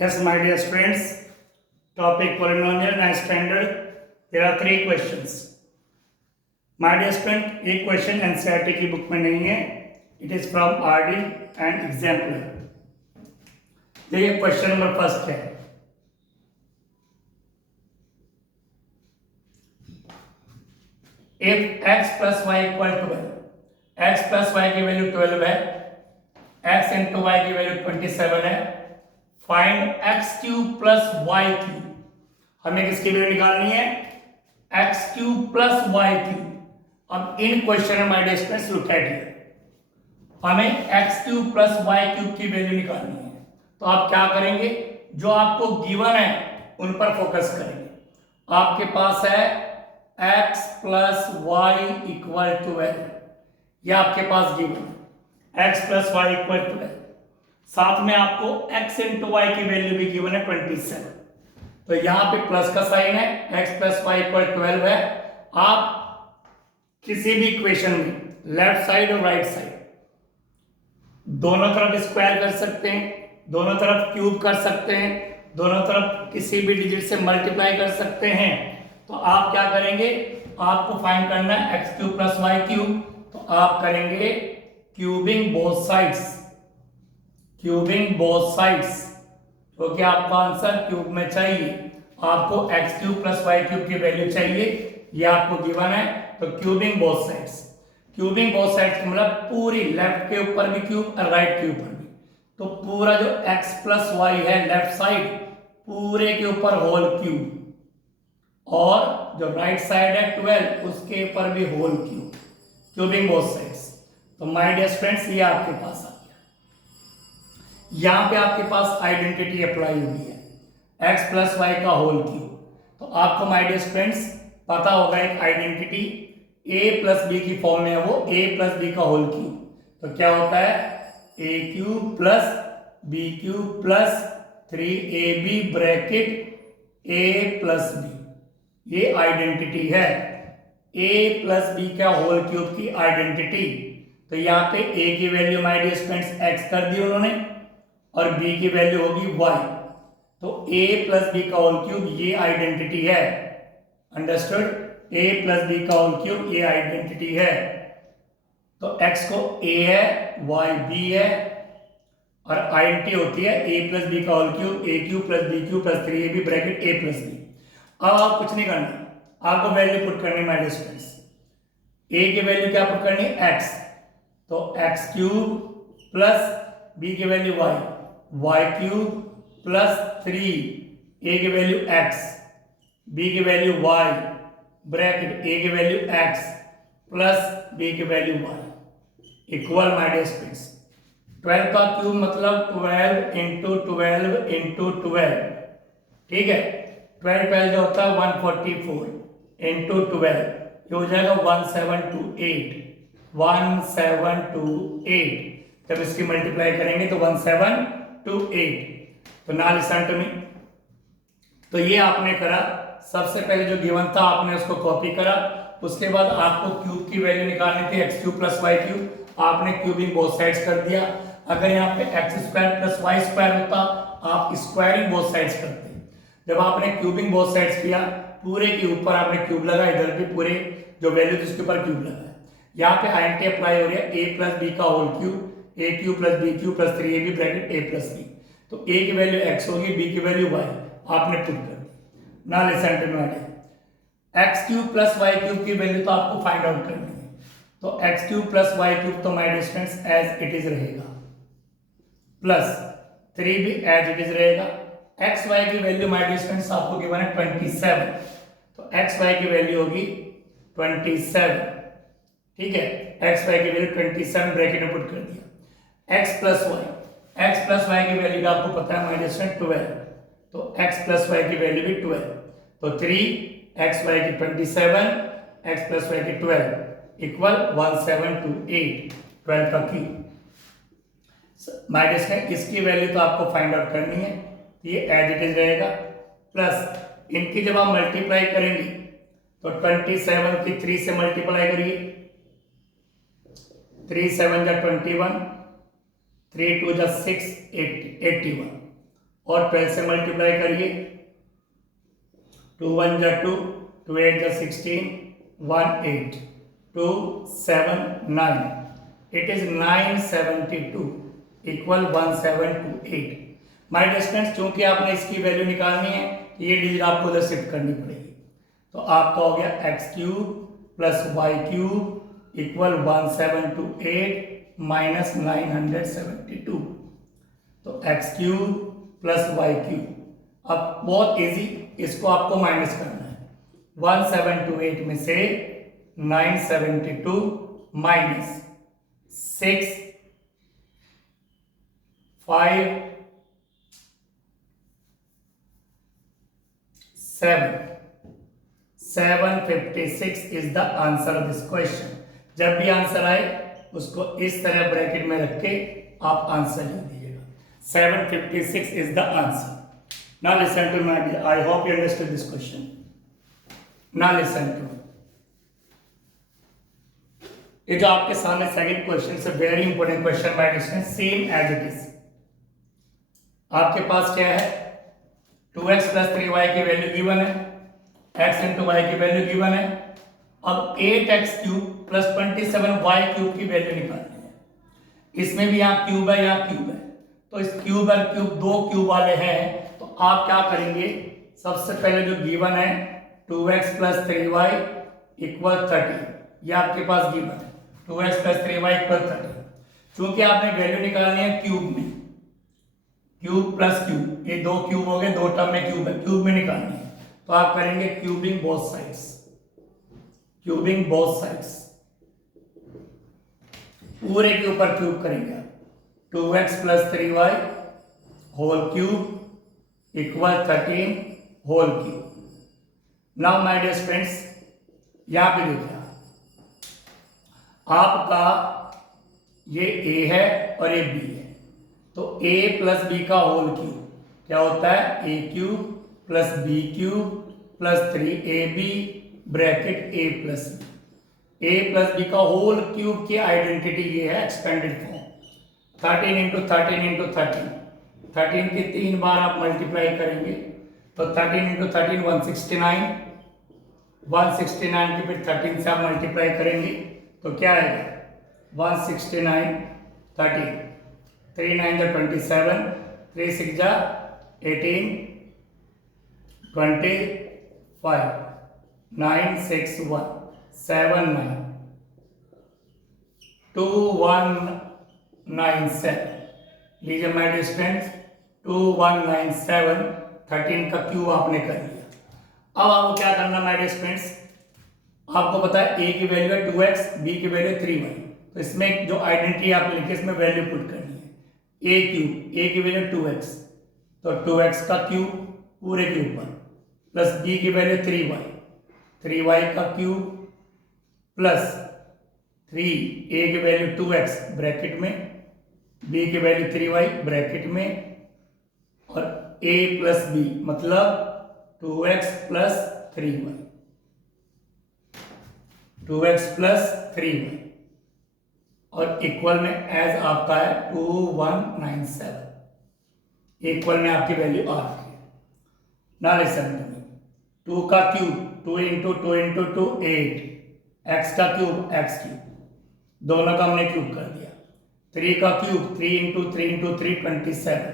Yes, my dear students, topic polynomial and standard. There are 3 questions. My dear student, एक question NCERT की book में नहीं है. It is from RD and exemplar. देखिए question number first है. If x plus y equal 12, x plus y की value 12 है, x into y की वैल्यू 27 है. Find x cube plus y cube. हमें किसकी वैल्यू निकालनी है? X cube plus y cube. अब इन question my dear students look at here. हमें x cube plus y cube की वैल्यू निकालनी है. तो आप क्या करेंगे? जो आपको गिवन है उन पर फोकस करेंगे. आपके पास है x प्लस वाई इक्वल 12. यह आपके पास गिवन है x प्लस वाई इक्वल 12. साथ में आपको x इंटू वाई की वैल्यू भी गिवन है 27. तो यहां पे प्लस का साइन है, x प्लस वाई इक्वल 12 है. आप किसी भी इक्वेशन में लेफ्ट साइड और राइट साइड दोनों तरफ स्क्वायर कर सकते हैं, दोनों तरफ क्यूब कर सकते हैं, दोनों तरफ किसी भी डिजिट से मल्टीप्लाई कर सकते हैं. तो आप क्या करेंगे? आपको फाइंड करना है x cube plus y cube. तो आप करेंगे cubing both sides. Cubing both sides क्योंकि आपको आंसर क्यूब में चाहिए. आपको x cube plus y cube की वैल्यू चाहिए, ये आपको गिवन है. तो cubing both sides. Cubing both sides का मतलब पूरी लेफ्ट के ऊपर भी क्यूब और राइट के ऊपर भी. तो पूरा जो x प्लस वाई है लेफ्ट साइड पूरे के ऊपर होल क्यूब, और जो राइट साइड है 12 उसके ऊपर भी whole cube. Cubing both sides. तो माय डियर फ्रेंड्स ये आपके पास आ गया. यहां पे आपके पास आइडेंटिटी अप्लाई हुई है x प्लस वाई का होल क्यूब. तो आपको माय डियर फ्रेंड्स पता होगा एक आइडेंटिटी a प्लस बी की फॉर्म में है, वो a प्लस बी का होल क्यूब. तो क्या होता है? a cube plus b cube plus 3ab bracket a plus b. ये आइडेंटिटी है a प्लस बी का होल क्यूब की आइडेंटिटी. तो यहाँ पे a की value my dear students x कर दी उन्होंने और b की वैल्यू होगी y. तो a प्लस बी का होल क्यूब ये आइडेंटिटी है. अंडरस्टूड? a प्लस बी का होल क्यूब ये आइडेंटिटी है. तो x को a है, y b है, और आइडेंटिटी होती है a प्लस बी का whole cube a cube plus b cube plus 3ab bracket a plus b. अब आप कुछ नहीं करना, आपको वैल्यू पुट करनी माय डियर स्टूडेंट्स. a की वैल्यू क्या पुट करनी? x. तो x क्यूब प्लस b की value y cube plus 3 a की वैल्यू x, b की वैल्यू y ब्रैकेट a की वैल्यू x प्लस b की value y equal my dear students 12 का क्यूब मतलब 12 इंटू 12 इंटू 12. ठीक है? 12 जो होता है 144 इंटू 12 ये हो जाएगा 1728. 1728 जब इसकी मल्टीप्लाई करेंगे तो 1728. तो ना लिसन टू मी. तो ये आपने करा. सबसे पहले जो गिवन था आपने उसको कॉपी करा. उसके बाद आपको क्यूब की वैल्यू निकालनी थी x cube plus y cube. आपने क्यूबिंग बोथ साइड्स कर दिया. अगर यहाँ पे x square plus y square होता आप स्क्वायरिंग बोथ साइड्स करते. जब आपने क्यूबिंग बोथ साइड्स किया पूरे के ऊपर आपने क्यूब लगा, इधर भी पूरे जो वैल्यू थी उसके ऊपर क्यूब लगा. यहाँ पे आइडेंटिटी अप्लाई हो रही है a प्लस बी का whole cube a cube plus b cube plus 3ab bracket a plus b. तो a की वैल्यू x होगी, b की वैल्यू y आपने पुट कर दी. ना listen to me. X cube plus y cube की वैल्यू तो आपको फाइंड आउट करनी है. तो x cube plus y cube तो my distance as it is रहेगा, प्लस 3 भी एज इट इज रहेगा. एक्स वाई की वैल्यू माय डिस्टेंस आपको गिवन है 27. तो एक्स वाई की वैल्यू होगी 27. ठीक है? एक्स वाई की वैल्यू 27 ब्रैकेट में पुट कर दिया. एक्स प्लस वाई की वैल्यू का आपको पता है माय डिस्टेंस 12. तो x प्लस वाई की वैल्यू भी 12. तो 3 x वाई की 27 x प्लस वाई की 12 इक्वल 1728. 12 का क्यूब. माइनस है इसकी वैल्यू तो आपको फाइंड आउट करनी है. ये एज इट इज रहेगा. प्लस इनकी जब आप मल्टीप्लाई करेंगे तो 27 की 3 से मल्टीप्लाई करिए. 3 7 जा 21, 3 2 जा 6, 81. और 12 से मल्टीप्लाई करिए, 2 1 जा 2, 2 8 जा 16, 1 8, 2 7 9, it is 972 equal 1728। My dear students, चूंकि आपने इसकी वैल्यू निकालनी है ये डिजिट आपको उधर शिफ्ट करनी पड़ेगी, तो आपका हो गया x cube plus y cube equal 1728 minus 972। तो x cube plus y cube, अब बहुत इजी, इसको आपको माइनस करना है। 1728 में से 972 minus 6 5 756 is the answer of this question. जब भी आंसर आए उसको इस तरह ब्रैकेट में रख के आप आंसर लिख दीजिएगा। 756 is the answer. Now listen to my dear, I hope you understood this question. Now listen to, ये जो आपके सामने सेकंड क्वेश्चन से very important question by distance, same as it is. आपके पास क्या है, 2x प्लस 3y की वैल्यू गिवन है, x इंटू वाई की वैल्यू गिवन है। अब 8x cube plus 27y cube की वैल्यू निकालनी है। इसमें भी यहाँ क्यूब है, यहाँ क्यूब है, तो इस क्यूब और क्यूब दो क्यूब वाले हैं, तो आप क्या करेंगे, सबसे पहले जो गिवन है 2x प्लस 3y इक्वल 30, ये आपके पास गिवन है 2x प्लस 3y इक्वल 30। चूंकि आपने वैल्यू निकालनी है क्यूब में, क्यूब प्लस क्यूब, ये दो क्यूब हो गए, दो टर्म में क्यूब है, क्यूब में निकालनी है, तो आप करेंगे cubing both sides, cubing both sides, पूरे के ऊपर क्यूब करेंगे आप। 2x plus 3y whole cube equal 13 whole cube. Now my dear friends, यहां पे देखिए आपका ये a है और ये b है, तो a प्लस बी का होल क्यूब क्या होता है, a cube plus b cube plus 3ab bracket a plus b का होल क्यूब की आइडेंटिटी ये है, एक्सपेंडेड फॉर्म। 13 इंटू 13 इंटू 13, 13 की 3 बार आप मल्टीप्लाई करेंगे, तो 13 इंटू 13 169, 169 की फिर 13 से आप मल्टीप्लाई करेंगे तो क्या आएगा 169 13, 3 9 जा 27, 3 6 जा 18, 25, 9 6 1 7 9 2 1 9 7। लीजिए माय डियर स्टूडेंट्स, 2197 13 का क्यूब आपने कर लिया। अब आपको क्या करना माय डियर स्टूडेंट्स, आपको पता है a की वैल्यू है 2x, b की वैल्यू 3y, तो इसमें जो आइडेंटिटी आपने लिखी है इसमें वैल्यू पुट करनी है। a क्यूब, a की वैल्यू 2x, तो 2x का क्यूब पूरे के ऊपर प्लस b की वैल्यू 3y, 3y का क्यूब प्लस 3a की वैल्यू 2x ब्रैकेट में, b की वैल्यू 3y ब्रैकेट में, और a प्लस b मतलब 2x plus 3y, 2x plus 3y, और इक्वल में एज आपका है 2197, इक्वल में आपकी वैल्यू आ रही है। ना लिसन टू मी, 2 का क्यूब 2 इंटू 2 इंटू 2 8, x का क्यूब x क्यूब, दोनों का हमने क्यूब कर दिया। 3 का क्यूब 3 इंटू 3 इंटू 3 27,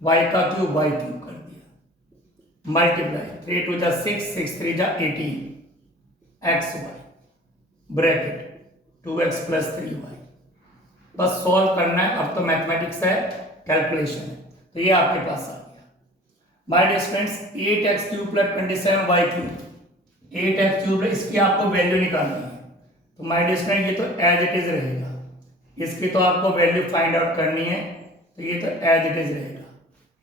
y का क्यूब y क्यूब कर दिया, मल्टीप्लाई 3 2 जा 6, 6 3 जा 18, x Y bracket 2x plus 3y। बस सॉल्व करना है, अब तो मैथमेटिक्स है, कैलकुलेशन है, तो ये आपके पास आ गया। My dear students, 8x cube plus 27y cube, 8x cube, इसकी आपको वैल्यू निकालनी है, तो माय डियर स्टूडेंट ये तो एज इट इज रहेगा, इसकी तो आपको वैल्यू फाइंड आउट करनी है, तो ये तो एज इट इज रहेगा।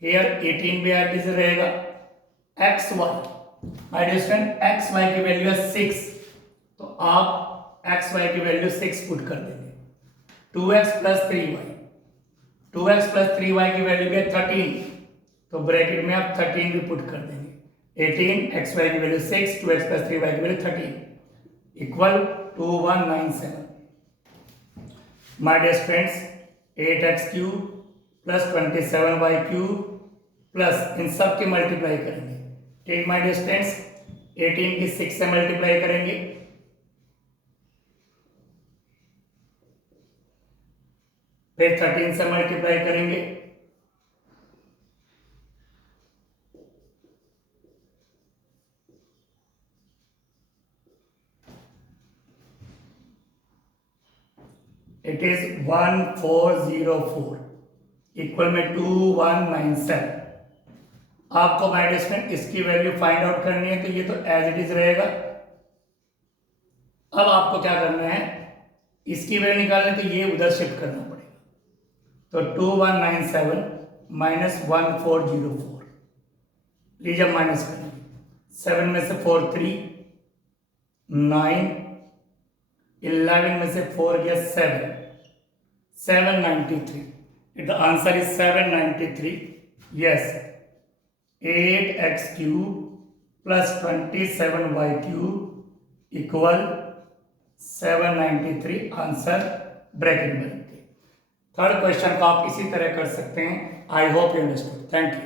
हियर 18 भी एज इट इज रहेगा। X y, my dear student x y की वैल्यू है 6, तो आप एक्स वाई की वैल्यू 6 पुट कर देंगे। 2x plus 3y, 2x plus 3y की वैल्यू है 13, तो ब्रैकेट में आप 13 भी पुट कर देंगे। 18 एक्स वाई की वैल्यू 6, 2x प्लस 3y की value 13 equal 2197। My dear friends, 8x cube plus 27y cube plus इन सब की मल्टीप्लाई करेंगे। टेक माय डिस्टेंस, 18 की 6 से मल्टीप्लाई करेंगे, फिर 13 से मल्टीप्लाई करेंगे, इट इज 1404 इक्वल में 2197। आपको बाय डिस्टेंस इसकी वैल्यू फाइंड आउट करनी है, तो ये तो एज इट इज रहेगा। अब आपको क्या करना है, इसकी वैल्यू निकालने, तो ये उधर शिफ्ट करना पड़ेगा। तो 2197 माइनस 1404, लीजिए माइनस करेंगे, 7 में से 4 3 9, 11 में से 4 गया 7, 793। The answer is 793. Yes, 8x cube plus 27y cube equal 793। Answer bracket में रखिए। थर्ड क्वेश्चन को आप इसी तरह कर सकते हैं। आई hope you understood. Thank you.